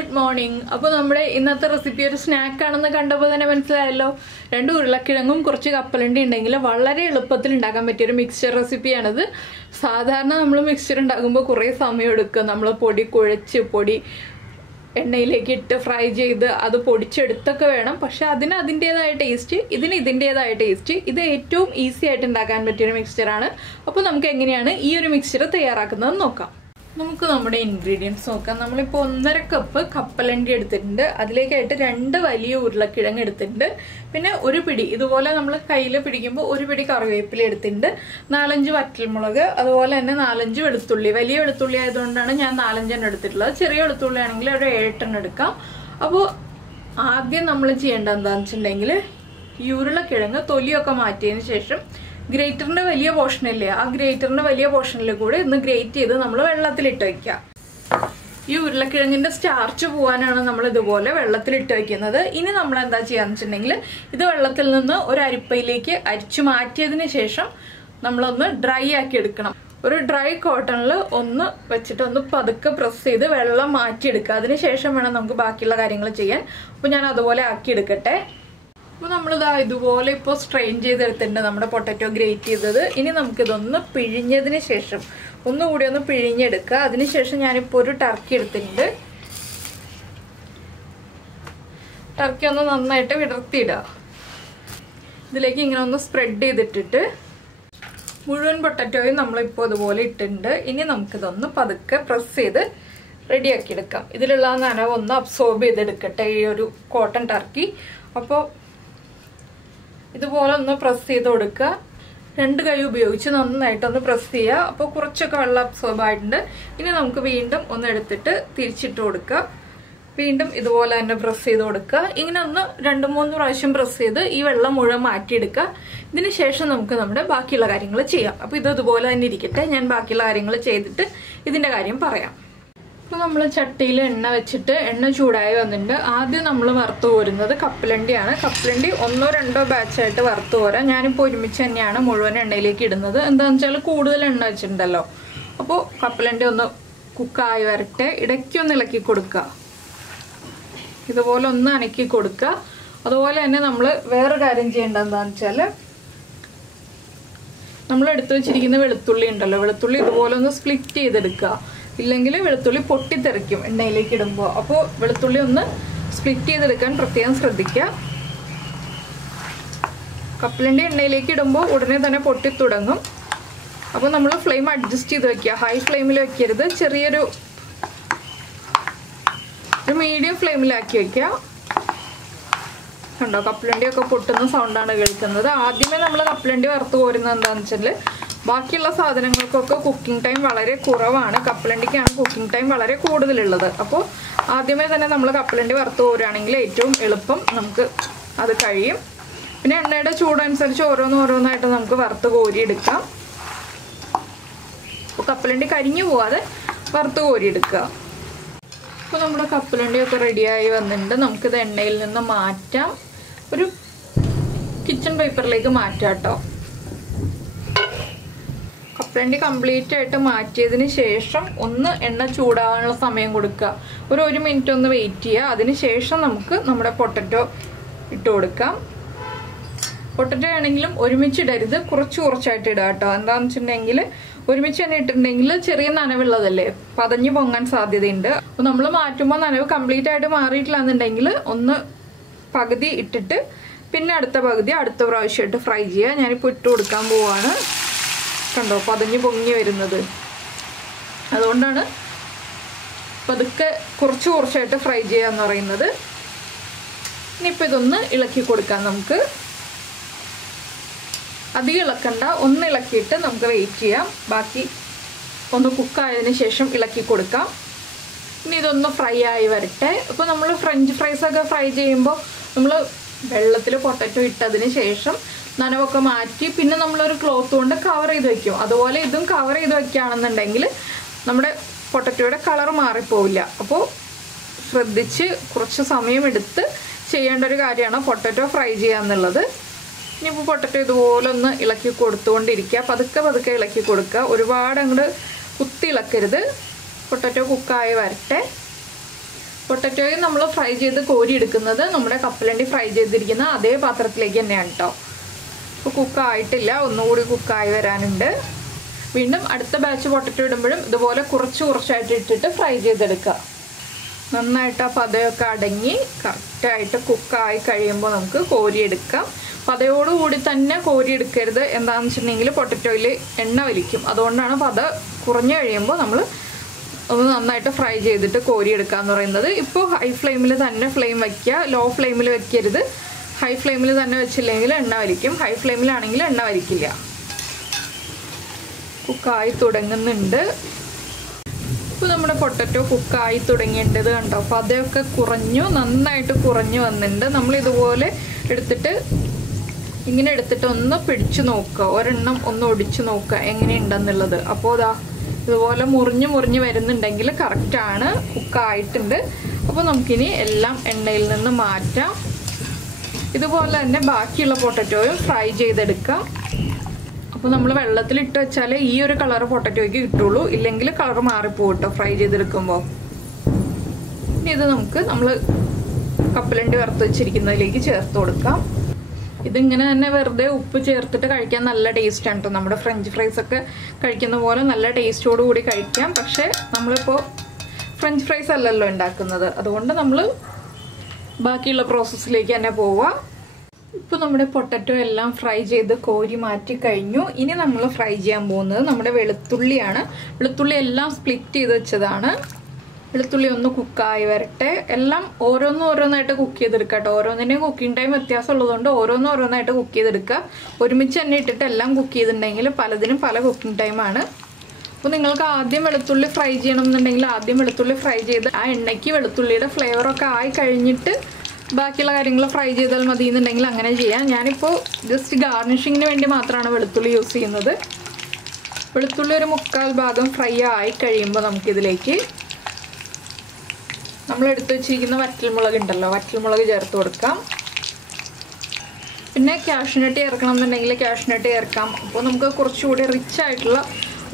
Good morning. അപ്പോൾ നമ്മുടെ ഇന്നത്തെ റെസിപ്പി ഒരു സ്നാക്ക് ആണെന്ന് കണ്ടപ്പോൾ തന്നെ മനസ്സിലായല്ലോ. രണ്ട് ഉരുളക്കിഴങ്ങും കുറച്ച് കപ്പലണ്ടി ഉണ്ടെങ്കിൽ വളരെ എളുപ്പത്തിൽ ഉണ്ടാക്കാൻ പറ്റിയ ഒരു മിക്സ്ചർ റെസിപ്പിയാണിത്. സാധാരണ നമ്മൾ മിക്സ്ചർ ഉണ്ടാക്കുമ്പോൾ കുറേ സമയം എടുക്കും. നമ്മൾ പൊടി കുഴച്ച് പൊടി എണ്ണയിലേക്ക് ഇട്ട് ഫ്രൈ ചെയ്ത് അത് പൊടിച്ചെടുത്തൊക്കെ വേണം. പക്ഷെ അതിന് അതിൻ്റെതായ ടേസ്റ്റ്, ഇതിന് ഇതിൻ്റെതായ ടേസ്റ്റ്. ഇത് ഏറ്റവും ഈസി ആയിട്ട് ഉണ്ടാക്കാൻ പറ്റിയൊരു മിക്സ്ചറാണ്. അപ്പോൾ നമുക്ക് എങ്ങനെയാണ് ഈ ഒരു മിക്സ്ചർ തയ്യാറാക്കുന്നതെന്ന് നോക്കാം. നമുക്ക് നമ്മുടെ ഇൻഗ്രീഡിയൻസ് നോക്കാം. നമ്മളിപ്പോൾ 1.5 കപ്പ് കപ്പലണ്ടി എടുത്തിട്ടുണ്ട്. അതിലേക്കായിട്ട് 2 വലിയ ഉരുളക്കിഴങ്ങ് എടുത്തിട്ടുണ്ട്. പിന്നെ ഒരു പിടി ഇതുപോലെ നമ്മൾ കയ്യിൽ പിടിക്കുമ്പോൾ ഒരു പിടി കറിവേപ്പില എടുത്തിട്ടുണ്ട്. 4-5 വറ്റൽമുളക്, അതുപോലെ തന്നെ 4-5 വെളുത്തുള്ളി. വലിയ വെളുത്തുള്ളി ആയതുകൊണ്ടാണ് ഞാൻ 4-5 എണ്ണം എടുത്തിട്ടുള്ളത്. ചെറിയ വെളുത്തുള്ളി ആണെങ്കിൽ ഒരു 7 എണ്ണം എടുക്കാം. അപ്പോൾ ആദ്യം നമ്മൾ ചെയ്യേണ്ടത് എന്താണെന്ന് വെച്ചിട്ടുണ്ടെങ്കിൽ ഈ ഉരുളക്കിഴങ്ങ് തൊലിയൊക്കെ മാറ്റിയതിന് ശേഷം ഗ്രേറ്ററിന്റെ വലിയ പോർഷനില്ലേ, ആ ഗ്രേറ്ററിന്റെ വലിയ പോർഷനിൽ കൂടെ ഇന്ന് ഗ്രേറ്റ് ചെയ്ത് നമ്മൾ വെള്ളത്തിലിട്ട് വെക്കാം. ഈ ഉരുളക്കിഴങ്ങിന്റെ സ്റ്റാർച്ച് പോകാനാണ് നമ്മൾ ഇതുപോലെ വെള്ളത്തിലിട്ട് വെക്കുന്നത്. ഇനി നമ്മൾ എന്താ ചെയ്യാന്ന് വെച്ചിട്ടുണ്ടെങ്കിൽ ഇത് വെള്ളത്തിൽ നിന്ന് ഒരു അരിപ്പയിലേക്ക് അരിച്ചു മാറ്റിയതിന് ശേഷം നമ്മളൊന്ന് ഡ്രൈ ആക്കി എടുക്കണം. ഒരു ഡ്രൈ കോട്ടണിൽ ഒന്ന് വെച്ചിട്ട് ഒന്ന് പതുക്കെ പ്രസ് ചെയ്ത് വെള്ളം മാറ്റിയെടുക്കുക. അതിനുശേഷം വേണം നമുക്ക് ബാക്കിയുള്ള കാര്യങ്ങൾ ചെയ്യാൻ. അപ്പോൾ ഞാൻ അതുപോലെ ആക്കി എടുക്കട്ടെ. അപ്പോൾ നമ്മളിതാ ഇതുപോലെ ഇപ്പോൾ സ്ട്രെയിൻ ചെയ്തെടുത്തിട്ടുണ്ട് നമ്മുടെ പൊട്ടറ്റോ ഗ്രേറ്റ് ചെയ്തത്. ഇനി നമുക്കിതൊന്ന് പിഴിഞ്ഞതിന് ശേഷം ഒന്നുകൂടി ഒന്ന് പിഴിഞ്ഞെടുക്കുക. അതിനുശേഷം ഞാനിപ്പോൾ ഒരു ടർക്കി എടുത്തിട്ടുണ്ട്. ടർക്കി ഒന്ന് നന്നായിട്ട് വിടർത്തിയിടുക. ഇതിലേക്ക് ഇങ്ങനെ ഒന്ന് സ്പ്രെഡ് ചെയ്തിട്ടിട്ട് മുഴുവൻ പൊട്ടറ്റോയും നമ്മളിപ്പോൾ ഇതുപോലെ ഇട്ടിട്ടുണ്ട്. ഇനി നമുക്കിതൊന്ന് പതുക്കെ പ്രസ് ചെയ്ത് റെഡിയാക്കി എടുക്കാം. ഇതിലുള്ള നനവ് ഒന്ന് അബ്സോർബ് ചെയ്തെടുക്കട്ടെ ഈ ഒരു കോട്ടൺ ടർക്കി. അപ്പോൾ ഇതുപോലെ ഒന്ന് പ്രസ് ചെയ്ത് കൊടുക്കുക. 2 കൈ ഉപയോഗിച്ച് നന്നായിട്ടൊന്ന് പ്രസ് ചെയ്യുക. അപ്പോൾ കുറച്ചൊക്കെ വെള്ളം അബ്സോർബ് ആയിട്ടുണ്ട്. ഇനി നമുക്ക് വീണ്ടും ഒന്ന് എടുത്തിട്ട് തിരിച്ചിട്ട് കൊടുക്കുക. വീണ്ടും ഇതുപോലെ തന്നെ പ്രസ് ചെയ്ത് കൊടുക്കുക. ഇങ്ങനെ ഒന്ന് 2-3 പ്രാവശ്യം പ്രസ് ചെയ്ത് ഈ വെള്ളം മുഴുവൻ മാറ്റിയെടുക്കുക. ഇതിന് ശേഷം നമുക്ക് നമ്മുടെ ബാക്കിയുള്ള കാര്യങ്ങൾ ചെയ്യാം. അപ്പോൾ ഇത് ഇതുപോലെ തന്നെ ഇരിക്കട്ടെ. ഞാൻ ബാക്കിയുള്ള കാര്യങ്ങൾ ചെയ്തിട്ട് ഇതിന്റെ കാര്യം പറയാം. ഇപ്പോൾ നമ്മൾ ചട്ടിയിൽ എണ്ണ വെച്ചിട്ട് എണ്ണ ചൂടായി വന്നിട്ടുണ്ട്. ആദ്യം നമ്മൾ വറുത്ത് കോരുന്നത് കപ്പലണ്ടിയാണ്. കപ്പലണ്ടി 1-2 ബാച്ചായിട്ട് വറുത്ത് കോരാം. ഞാനിപ്പോൾ ഒരുമിച്ച് തന്നെയാണ് മുഴുവൻ എണ്ണയിലേക്ക് ഇടുന്നത്. എന്താണെന്ന് വെച്ചാൽ കൂടുതൽ എണ്ണ വെച്ചിട്ടുണ്ടല്ലോ. അപ്പോൾ കപ്പലണ്ടി ഒന്ന് കുക്കായി വരട്ടെ. ഇടയ്ക്കൊന്ന് ഇളക്കി കൊടുക്കുക. ഇതുപോലെ ഒന്ന് അനക്കി കൊടുക്കുക. അതുപോലെ തന്നെ നമ്മൾ വേറെ കാര്യം ചെയ്യേണ്ടത് എന്താണെന്ന് വെച്ചാൽ നമ്മൾ എടുത്തു വെച്ചിരിക്കുന്ന വെളുത്തുള്ളി ഉണ്ടല്ലോ, വെളുത്തുള്ളി ഇതുപോലെ ഒന്ന് സ്പ്ലിറ്റ് ചെയ്തെടുക്കുക. ഇല്ലെങ്കിൽ വെളുത്തുള്ളി പൊട്ടിത്തെറിക്കും എണ്ണയിലേക്ക് ഇടുമ്പോൾ. അപ്പോൾ വെളുത്തുള്ളി ഒന്ന് സ്പ്ലിറ്റ് ചെയ്തെടുക്കാൻ പ്രത്യേകം ശ്രദ്ധിക്കുക. കപ്പലണ്ടി എണ്ണയിലേക്ക് ഇടുമ്പോൾ ഉടനെ തന്നെ പൊട്ടിത്തുടങ്ങും. അപ്പോൾ നമ്മൾ ഫ്ലെയിം അഡ്ജസ്റ്റ് ചെയ്ത് വെക്കുക. ഹൈ ഫ്ലെയിമിൽ വെക്കരുത്. ചെറിയൊരു മീഡിയം ഫ്ലെയിമിലാക്കി വെക്കുക. കണ്ടോ, കപ്പലണ്ടിയൊക്കെ പൊട്ടുന്ന സൗണ്ടാണ് കേൾക്കുന്നത്. ആദ്യമേ നമ്മൾ കപ്പലണ്ടി വറുത്ത് കോരുന്നത് എന്താണെന്ന് വെച്ചാൽ ബാക്കിയുള്ള സാധനങ്ങൾക്കൊക്കെ കുക്കിംഗ് ടൈം വളരെ കുറവാണ്. കപ്പലണ്ടിക്കാണ് കുക്കിംഗ് ടൈം വളരെ കൂടുതലുള്ളത്. അപ്പോൾ ആദ്യമേ തന്നെ നമ്മൾ കപ്പലണ്ടി വറുത്ത് കോരുകയാണെങ്കിൽ ഏറ്റവും എളുപ്പം നമുക്ക് അത് കഴിയും. പിന്നെ എണ്ണയുടെ ചൂടനുസരിച്ച് ഓരോന്നായിട്ട് നമുക്ക് വറുത്ത് കോരിയെടുക്കാം. അപ്പോൾ കപ്പലണ്ടി കരിഞ്ഞു പോവാതെ വറുത്ത് കോരിയെടുക്കുക. അപ്പോൾ നമ്മുടെ കപ്പലണ്ടിയൊക്കെ റെഡിയായി വന്നിട്ടുണ്ട്. നമുക്കിത് എണ്ണയിൽ നിന്ന് മാറ്റാം. ഒരു കിച്ചൺ പേപ്പറിലേക്ക് മാറ്റാം കേട്ടോ. കപ്പലണ്ടി കംപ്ലീറ്റ് ആയിട്ട് മാറ്റിയതിന് ശേഷം ഒന്ന് എണ്ണ ചൂടാകാനുള്ള സമയം കൊടുക്കുക. ഒരു 1 മിനിറ്റ് ഒന്ന് വെയിറ്റ് ചെയ്യുക. അതിന് ശേഷം നമുക്ക് നമ്മുടെ പൊട്ടറ്റോ ഇട്ട് കൊടുക്കാം. പൊട്ടറ്റോ ആണെങ്കിലും ഒരുമിച്ചിടരുത്, കുറച്ചായിട്ട് ഇടുക കേട്ടോ. എന്താണെന്ന് വെച്ചിട്ടുണ്ടെങ്കിൽ ഒരുമിച്ച് തന്നെ ഇട്ടിട്ടുണ്ടെങ്കിൽ ചെറിയ നനവുള്ളതല്ലേ, പതഞ്ഞു പൊങ്ങാൻ സാധ്യതയുണ്ട്. അപ്പോൾ നമ്മൾ മാറ്റുമ്പോൾ നനവ് കംപ്ലീറ്റ് ആയിട്ട് മാറിയിട്ടില്ല എന്നുണ്ടെങ്കിൽ ഒന്ന് പകുതി ഇട്ടിട്ട് പിന്നെ അടുത്ത പകുതി അടുത്ത പ്രാവശ്യമായിട്ട് ഫ്രൈ ചെയ്യുക. ഞാനിപ്പോൾ ഇട്ട് കൊടുക്കാൻ പോവാണ്. കണ്ടോ, പതഞ്ഞു പൊങ്ങി വരുന്നത്. അതുകൊണ്ടാണ് പതുക്കെ കുറച്ചായിട്ട് ഫ്രൈ ചെയ്യാന്ന് പറയുന്നത്. ഇനിയിപ്പോൾ ഇതൊന്ന് ഇളക്കി കൊടുക്കാം. നമുക്ക് അധികം ഇളക്കണ്ട, ഒന്ന് ഇളക്കിയിട്ട് നമുക്ക് വെയിറ്റ് ചെയ്യാം. ബാക്കി ഒന്ന് കുക്കായതിന് ശേഷം ഇളക്കി കൊടുക്കാം. ഇനി ഇതൊന്ന് ഫ്രൈ ആയി വരട്ടെ. ഇപ്പോൾ നമ്മൾ ഫ്രഞ്ച് ഫ്രൈസൊക്കെ ഫ്രൈ ചെയ്യുമ്പോൾ നമ്മൾ വെള്ളത്തിൽ പൊട്ടറ്റോ ഇട്ടതിന് ശേഷം നനവൊക്കെ മാറ്റി പിന്നെ നമ്മളൊരു ക്ലോത്ത് കൊണ്ട് കവർ ചെയ്ത് വെക്കും. അതുപോലെ ഇതും കവർ ചെയ്ത് വെക്കുകയാണെന്നുണ്ടെങ്കിൽ നമ്മുടെ പൊട്ടറ്റോയുടെ കളർ മാറിപ്പോവില്ല. അപ്പോൾ ശ്രദ്ധിച്ച് കുറച്ച് സമയമെടുത്ത് ചെയ്യേണ്ട ഒരു കാര്യമാണ് പൊട്ടറ്റോ ഫ്രൈ ചെയ്യുക എന്നുള്ളത്. ഇനിയിപ്പോൾ പൊട്ടറ്റോ ഇതുപോലെ ഒന്ന് ഇളക്കി കൊടുത്തുകൊണ്ടിരിക്കുക. പതുക്കെ ഇളക്കി കൊടുക്കുക. ഒരുപാട് അങ്ങോട്ട് കുത്തി ഇളക്കരുത്. പൊട്ടറ്റോ കുക്കായി വരട്ടെ. പൊട്ടറ്റോയെ നമ്മൾ ഫ്രൈ ചെയ്ത് കോരി എടുക്കുന്നത് നമ്മുടെ കപ്പലണ്ടി ഫ്രൈ ചെയ്തിരിക്കുന്ന അതേ പാത്രത്തിലേക്ക് തന്നെയാണ് കേട്ടോ. ഇപ്പോൾ കുക്കായിട്ടില്ല, ഒന്നുകൂടി കുക്കായി വരാനുണ്ട്. വീണ്ടും അടുത്ത ബാച്ച് പൊട്ടറ്റോ ഇടുമ്പോഴും ഇതുപോലെ കുറച്ചായിട്ട് ഇട്ടിട്ട് ഫ്രൈ ചെയ്തെടുക്കുക. നന്നായിട്ട് ആ പതയൊക്കെ അടങ്ങി കറക്റ്റായിട്ട് കുക്കായി കഴിയുമ്പോൾ നമുക്ക് കോരിയെടുക്കാം. പതയോടുകൂടി തന്നെ കോരിയെടുക്കരുത്. എന്താണെന്ന് വെച്ചിട്ടുണ്ടെങ്കിൽ പൊട്ടറ്റോയിൽ എണ്ണ വലിക്കും. അതുകൊണ്ടാണ് പത കുറഞ്ഞു കഴിയുമ്പോൾ നമ്മൾ ഒന്ന് നന്നായിട്ട് ഫ്രൈ ചെയ്തിട്ട് കോരിയെടുക്കുക എന്ന് പറയുന്നത്. ഇപ്പോൾ ഹൈ ഫ്ലെയിമിൽ തന്നെ ഫ്ലെയിം വയ്ക്കുക, ലോ ഫ്ലെയിമിൽ വെക്കരുത്. ഹൈ ഫ്ലെയിമിൽ തന്നെ വെച്ചില്ലെങ്കിൽ എണ്ണ വലിക്കും, ഹൈ ഫ്ലെയിമിലാണെങ്കിൽ എണ്ണ വലിക്കില്ല. കുക്കായി തുടങ്ങുന്നുണ്ട്. ഇപ്പോൾ നമ്മുടെ പൊട്ടറ്റോ കുക്കായി തുടങ്ങിയിട്ടത് കണ്ടോ, അപ്പോൾ അതൊക്കെ നന്നായിട്ട് കുറഞ്ഞു വന്നിട്ടുണ്ട്. നമ്മളിതുപോലെ ഇങ്ങനെ എടുത്തിട്ട് ഒന്ന് പിടിച്ചു നോക്കുക, ഒരെണ്ണം ഒന്ന് ഒടിച്ചു നോക്കുക എങ്ങനെയുണ്ടെന്നുള്ളത്. അപ്പോൾ ഇതുപോലെ മുറിഞ്ഞ് വരുന്നുണ്ടെങ്കിൽ കറക്റ്റാണ്, കുക്കായിട്ടുണ്ട്. അപ്പോൾ നമുക്കിനി എല്ലാം എണ്ണയിൽ നിന്ന് മാറ്റാം. ഇതുപോലെ തന്നെ ബാക്കിയുള്ള പൊട്ടറ്റോയും ഫ്രൈ ചെയ്തെടുക്കാം. അപ്പോൾ നമ്മൾ വെള്ളത്തിലിട്ട് വെച്ചാൽ ഈ ഒരു കളർ പൊട്ടറ്റോയ്ക്ക് കിട്ടുള്ളൂ, ഇല്ലെങ്കിൽ കളർ മാറിപ്പോകും കേട്ടോ ഫ്രൈ ചെയ്തെടുക്കുമ്പോൾ. ഇനി ഇത് നമ്മൾ കപ്പലണ്ടി വറുത്ത് വെച്ചിരിക്കുന്നതിലേക്ക് ചേർത്ത് കൊടുക്കാം. ഇതിങ്ങനെ തന്നെ വെറുതെ ഉപ്പ് ചേർത്തിട്ട് കഴിക്കാൻ നല്ല ടേസ്റ്റാണ് കേട്ടോ. നമ്മുടെ ഫ്രഞ്ച് ഫ്രൈസ് ഒക്കെ കഴിക്കുന്ന പോലെ നല്ല ടേസ്റ്റോട് കൂടി കഴിക്കാം. പക്ഷേ നമ്മളിപ്പോൾ ഫ്രഞ്ച് ഫ്രൈസ് അല്ലല്ലോ ഉണ്ടാക്കുന്നത്, അതുകൊണ്ട് നമ്മൾ ബാക്കിയുള്ള പ്രോസസ്സിലേക്ക് തന്നെ പോവുക. ഇപ്പോൾ നമ്മുടെ പൊട്ടറ്റോ എല്ലാം ഫ്രൈ ചെയ്ത് കോരി മാറ്റി കഴിഞ്ഞു. ഇനി നമ്മൾ ഫ്രൈ ചെയ്യാൻ പോകുന്നത് നമ്മുടെ വെളുത്തുള്ളിയാണ്. വെളുത്തുള്ളി എല്ലാം സ്പ്ലിറ്റ് ചെയ്ത് വെച്ചതാണ്. വെളുത്തുള്ളി ഒന്ന് കുക്കായി വരട്ടെ. എല്ലാം ഓരോന്നായിട്ട് കുക്ക് ചെയ്തെടുക്കുക കേട്ടോ. ഓരോന്നിൻ്റെയും കുക്കിംഗ് ടൈം വ്യത്യാസം ഉള്ളതുകൊണ്ട് ഓരോന്നായിട്ട് കുക്ക് ചെയ്തെടുക്കുക. ഒരുമിച്ച് തന്നെ ഇട്ടിട്ട് എല്ലാം കുക്ക് ചെയ്തിട്ടുണ്ടെങ്കിൽ പലതിനും പല കുക്കിംഗ് ടൈമാണ്. അപ്പോൾ നിങ്ങൾക്ക് ആദ്യം വെളുത്തുള്ളി ഫ്രൈ ചെയ്യണം എന്നുണ്ടെങ്കിൽ ആദ്യം വെളുത്തുള്ളി ഫ്രൈ ചെയ്ത് ആ എണ്ണയ്ക്ക് വെളുത്തുള്ളിയുടെ ഫ്ലേവറൊക്കെ ആയി കഴിഞ്ഞിട്ട് ബാക്കിയുള്ള കാര്യങ്ങൾ ഫ്രൈ ചെയ്താൽ മതി എന്നുണ്ടെങ്കിൽ അങ്ങനെ ചെയ്യാം. ഞാനിപ്പോൾ ജസ്റ്റ് ഗാർണിഷിങ്ങിന് വേണ്ടി മാത്രമാണ് വെളുത്തുള്ളി യൂസ് ചെയ്യുന്നത്. വെളുത്തുള്ളി ഒരു 3/4 ഭാഗം ഫ്രൈ ആയി കഴിയുമ്പോൾ നമുക്കിതിലേക്ക് നമ്മൾ എടുത്തു വെച്ചിരിക്കുന്ന വറ്റൽമുളക് ഉണ്ടല്ലോ, വറ്റൽമുളക് ചേർത്ത് കൊടുക്കാം. പിന്നെ കാഷ്നട്ട് ചേർക്കണം എന്നുണ്ടെങ്കിൽ കാഷ്നട്ട് ചേർക്കാം. അപ്പോൾ നമുക്ക് കുറച്ചുകൂടി റിച്ച് ആയിട്ടുള്ള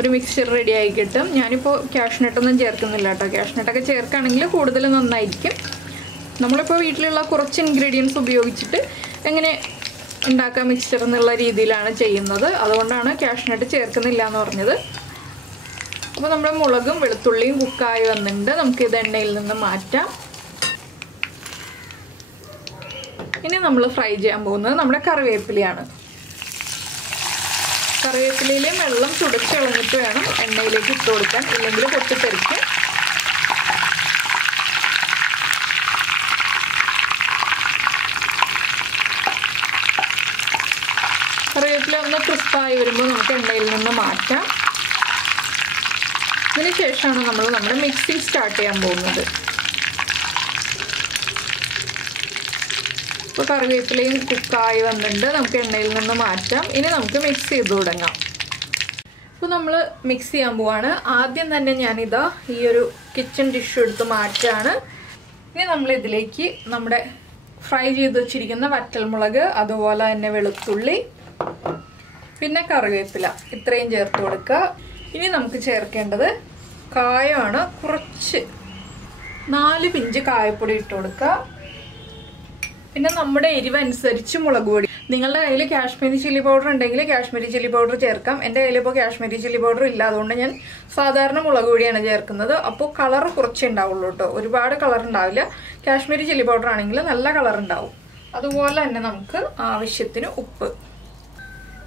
ഒരു മിക്സ്ചർ റെഡി ആയി കിട്ടും. ഞാനിപ്പോൾ കാഷ്നട്ടൊന്നും ചേർക്കുന്നില്ല കേട്ടോ. കാഷ്നട്ടൊക്കെ ചേർക്കുകയാണെങ്കിൽ കൂടുതൽ നന്നായിരിക്കും. നമ്മളിപ്പോൾ വീട്ടിലുള്ള കുറച്ച് ഇൻഗ്രീഡിയൻസ് ഉപയോഗിച്ചിട്ട് എങ്ങനെ ഉണ്ടാക്കാം മിക്സ്ചർ എന്നുള്ള രീതിയിലാണ് ചെയ്യുന്നത്. അതുകൊണ്ടാണ് കാഷ്നട്ട് ചേർക്കുന്നില്ല എന്ന് പറഞ്ഞത്. അപ്പോൾ നമ്മുടെ മുളകും വെളുത്തുള്ളിയും കുക്കായി വന്നിട്ടുണ്ട്. നമുക്കിത് എണ്ണയിൽ നിന്ന് മാറ്റാം. ഇനി നമ്മൾ ഫ്രൈ ചെയ്യാൻ പോകുന്നത് നമ്മുടെ കറിവേപ്പിലയാണ്. കറിവേപ്പിലയിലെയും വെള്ളം തുടച്ച് കളഞ്ഞിട്ട് വേണം എണ്ണയിലേക്ക് ഇട്ട് കൊടുക്കാൻ, ഇല്ലെങ്കിൽ പൊട്ടിത്തെറിക്കും. കറിവേപ്പില ഒന്ന് ക്രിസ്പായി വരുമ്പോൾ നമുക്ക് എണ്ണയിൽ നിന്ന് മാറ്റാം. ഇതിന് ശേഷമാണ് നമ്മൾ നമ്മുടെ മിക്സിങ് സ്റ്റാർട്ട് ചെയ്യാൻ പോകുന്നത്. ഇപ്പോൾ കറിവേപ്പിലയും കുക്കായി വന്നിട്ടുണ്ട്. നമുക്ക് എണ്ണയിൽ നിന്ന് മാറ്റാം. ഇനി നമുക്ക് മിക്സ് ചെയ്ത് തുടങ്ങാം. ഇപ്പോൾ നമ്മൾ മിക്സ് ചെയ്യാൻ പോവാണ്. ആദ്യം തന്നെ ഞാനിതാ ഈ ഒരു കിച്ചൺ ടിഷ്യൂ എടുത്ത് മാറ്റാണ്. ഇനി നമ്മൾ ഇതിലേക്ക് നമ്മുടെ ഫ്രൈ ചെയ്ത് വെച്ചിരിക്കുന്ന വറ്റൽമുളക്, അതുപോലെ തന്നെ വെളുത്തുള്ളി, പിന്നെ കറിവേപ്പില ഇത്രയും ചേർത്ത് കൊടുക്കുക. ഇനി നമുക്ക് ചേർക്കേണ്ടത് കായമാണ്. കുറച്ച് 4 പിഞ്ച് കായപ്പൊടി ഇട്ട് കൊടുക്കുക. പിന്നെ നമ്മുടെ എരിവ് അനുസരിച്ച് മുളക് പൊടി. നിങ്ങളുടെ കയ്യിൽ കാശ്മീരി ചില്ലി പൗഡർ ഉണ്ടെങ്കിൽ കാശ്മീരി ചില്ലി പൗഡർ ചേർക്കാം. എൻ്റെ കയ്യിൽ ഇപ്പോൾ കാശ്മീരി ചില്ലി പൗഡർ ഇല്ല, അതുകൊണ്ട് ഞാൻ സാധാരണ മുളക് പൊടിയാണ് ചേർക്കുന്നത്. അപ്പോൾ കളർ കുറച്ചേ ഉണ്ടാവുള്ളൂ കേട്ടോ, ഒരുപാട് കളർ ഉണ്ടാവില്ല. കാശ്മീരി ചില്ലി പൗഡർ ആണെങ്കിൽ നല്ല കളർ ഉണ്ടാവും. അതുപോലെ തന്നെ നമുക്ക് ആവശ്യത്തിന് ഉപ്പ്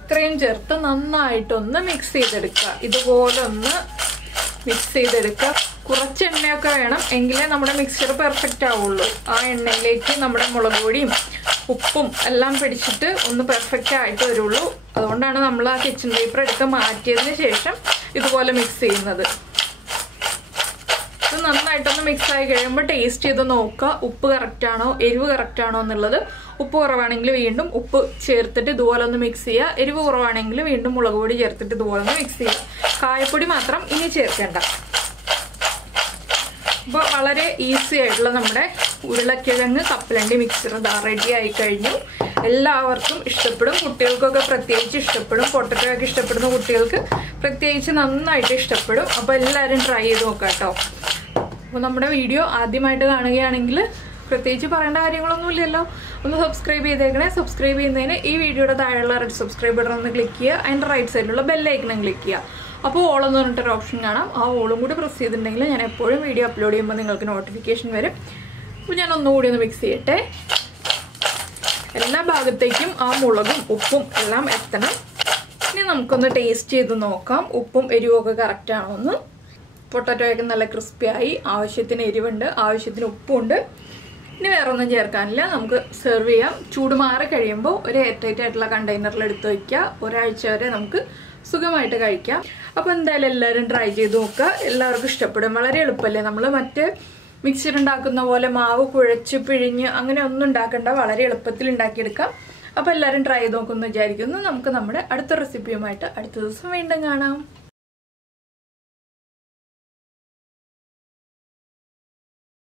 ഇത്രയും ചേർത്ത് നന്നായിട്ടൊന്ന് മിക്സ് ചെയ്തെടുക്കുക. ഇതുപോലെ ഒന്ന് മിക്സ് ചെയ്തെടുക്കുക. കുറച്ച് എണ്ണയൊക്കെ വേണം, എങ്കിലേ നമ്മുടെ മിക്സ്ചർ പെർഫെക്റ്റ് ആവുള്ളൂ. ആ എണ്ണയിലേക്ക് നമ്മുടെ മുളക് പൊടിയും ഉപ്പും എല്ലാം പിടിച്ചിട്ട് ഒന്ന് പെർഫെക്റ്റ് ആയിട്ട് വരുള്ളൂ. അതുകൊണ്ടാണ് നമ്മൾ ആ കിച്ചൺ പേപ്പർ എടുത്ത് മാറ്റിയതിന് ശേഷം ഇതുപോലെ മിക്സ് ചെയ്യുന്നത്. ഇത് നന്നായിട്ടൊന്ന് മിക്സ് ആയി കഴിയുമ്പോൾ ടേസ്റ്റ് ചെയ്ത് നോക്കുക, ഉപ്പ് കറക്റ്റാണോ എരിവ് കറക്റ്റാണോ എന്നുള്ളത്. ഉപ്പ് കുറവാണെങ്കിൽ വീണ്ടും ഉപ്പ് ചേർത്തിട്ട് ഇതുപോലെ ഒന്ന് മിക്സ് ചെയ്യുക. എരിവ് കുറവാണെങ്കിൽ വീണ്ടും മുളക് പൊടി ചേർത്തിട്ട് ഇതുപോലെ ഒന്ന് മിക്സ് ചെയ്യുക. കായപ്പൊടി മാത്രം ഇനി ചേർക്കേണ്ട. അപ്പോൾ വളരെ ഈസി ആയിട്ടുള്ള നമ്മുടെ ഉരുളക്കിഴങ്ങ് കപ്പലണ്ടി മിക്സർ റെഡി ആയി കഴിഞ്ഞു. എല്ലാവർക്കും ഇഷ്ടപ്പെടും, കുട്ടികൾക്കൊക്കെ പ്രത്യേകിച്ച് ഇഷ്ടപ്പെടും. പൊട്ടറ്റോ ഒക്കെ ഇഷ്ടപ്പെടുന്ന കുട്ടികൾക്ക് പ്രത്യേകിച്ച് നന്നായിട്ട് ഇഷ്ടപ്പെടും. അപ്പോൾ എല്ലാവരും ട്രൈ ചെയ്ത് നോക്കാം കേട്ടോ. അപ്പോൾ നമ്മുടെ വീഡിയോ ആദ്യമായിട്ട് കാണുകയാണെങ്കിൽ പ്രത്യേകിച്ച് പറയേണ്ട കാര്യങ്ങളൊന്നുമില്ലല്ലോ, ഒന്ന് സബ്സ്ക്രൈബ് ചെയ്തേക്കണേ. സബ്സ്ക്രൈബ് ചെയ്യുന്നതിന് ഈ വീഡിയോയുടെ താഴെയുള്ള റെഡ് സബ്സ്ക്രൈബ് ബട്ടൺ ഒന്ന് ക്ലിക്ക് ചെയ്യുക, അതിൻ്റെ റൈറ്റ് സൈഡിലുള്ള ബെല്ലൈക്കണും ക്ലിക്ക് ചെയ്യുക. അപ്പോൾ ഓൾ എന്ന് പറഞ്ഞിട്ടൊരു ഓപ്ഷൻ കാണാം, ആ ഓളും കൂടി പ്രസ് ചെയ്തിട്ടുണ്ടെങ്കിൽ ഞാൻ എപ്പോഴും വീഡിയോ അപ്ലോഡ് ചെയ്യുമ്പോൾ നിങ്ങൾക്ക് നോട്ടിഫിക്കേഷൻ വരും. അപ്പോൾ ഞാൻ ഒന്നുകൂടി ഒന്ന് മിക്സ് ചെയ്യട്ടെ. എല്ലാ ഭാഗത്തേക്കും ആ മുളകും ഉപ്പും എല്ലാം എത്തണം. ഇനി നമുക്കൊന്ന് ടേസ്റ്റ് ചെയ്ത് നോക്കാം, ഉപ്പും എരിവൊക്കെ കറക്റ്റ് ആണോ എന്ന്. പൊട്ടാറ്റോയൊക്കെ നല്ല ക്രിസ്പിയായി, ആവശ്യത്തിന് എരിവുണ്ട്, ആവശ്യത്തിന് ഉപ്പുണ്ട്. ഇനി വേറെ ഒന്നും ചേർക്കാനില്ല, നമുക്ക് സെർവ് ചെയ്യാം. ചൂട് മാറി കഴിയുമ്പോൾ ഒരു എയർ ടൈറ്റ് ആയിട്ടുള്ള കണ്ടെയ്നറിൽ എടുത്ത് വയ്ക്കുക. ഒരാഴ്ച വരെ നമുക്ക് സുഖമായിട്ട് കഴിക്കാം. അപ്പോൾ എന്തായാലും എല്ലാവരും ട്രൈ ചെയ്ത് നോക്കുക, എല്ലാവർക്കും ഇഷ്ടപ്പെടും. വളരെ എളുപ്പമല്ലേ, നമ്മൾ മറ്റ് മിക്സർ ഉണ്ടാക്കുന്ന പോലെ മാവ് കുഴച്ച് പിഴിഞ്ഞ് അങ്ങനെ ഒന്നും ഉണ്ടാക്കണ്ട, വളരെ എളുപ്പത്തിൽ ഉണ്ടാക്കിയെടുക്കാം. അപ്പോൾ എല്ലാവരും ട്രൈ ചെയ്ത് നോക്കുമെന്ന് വിചാരിക്കുന്നു. നമുക്ക് നമ്മുടെ അടുത്ത റെസിപ്പിയുമായിട്ട് അടുത്ത ദിവസം വീണ്ടും കാണാം.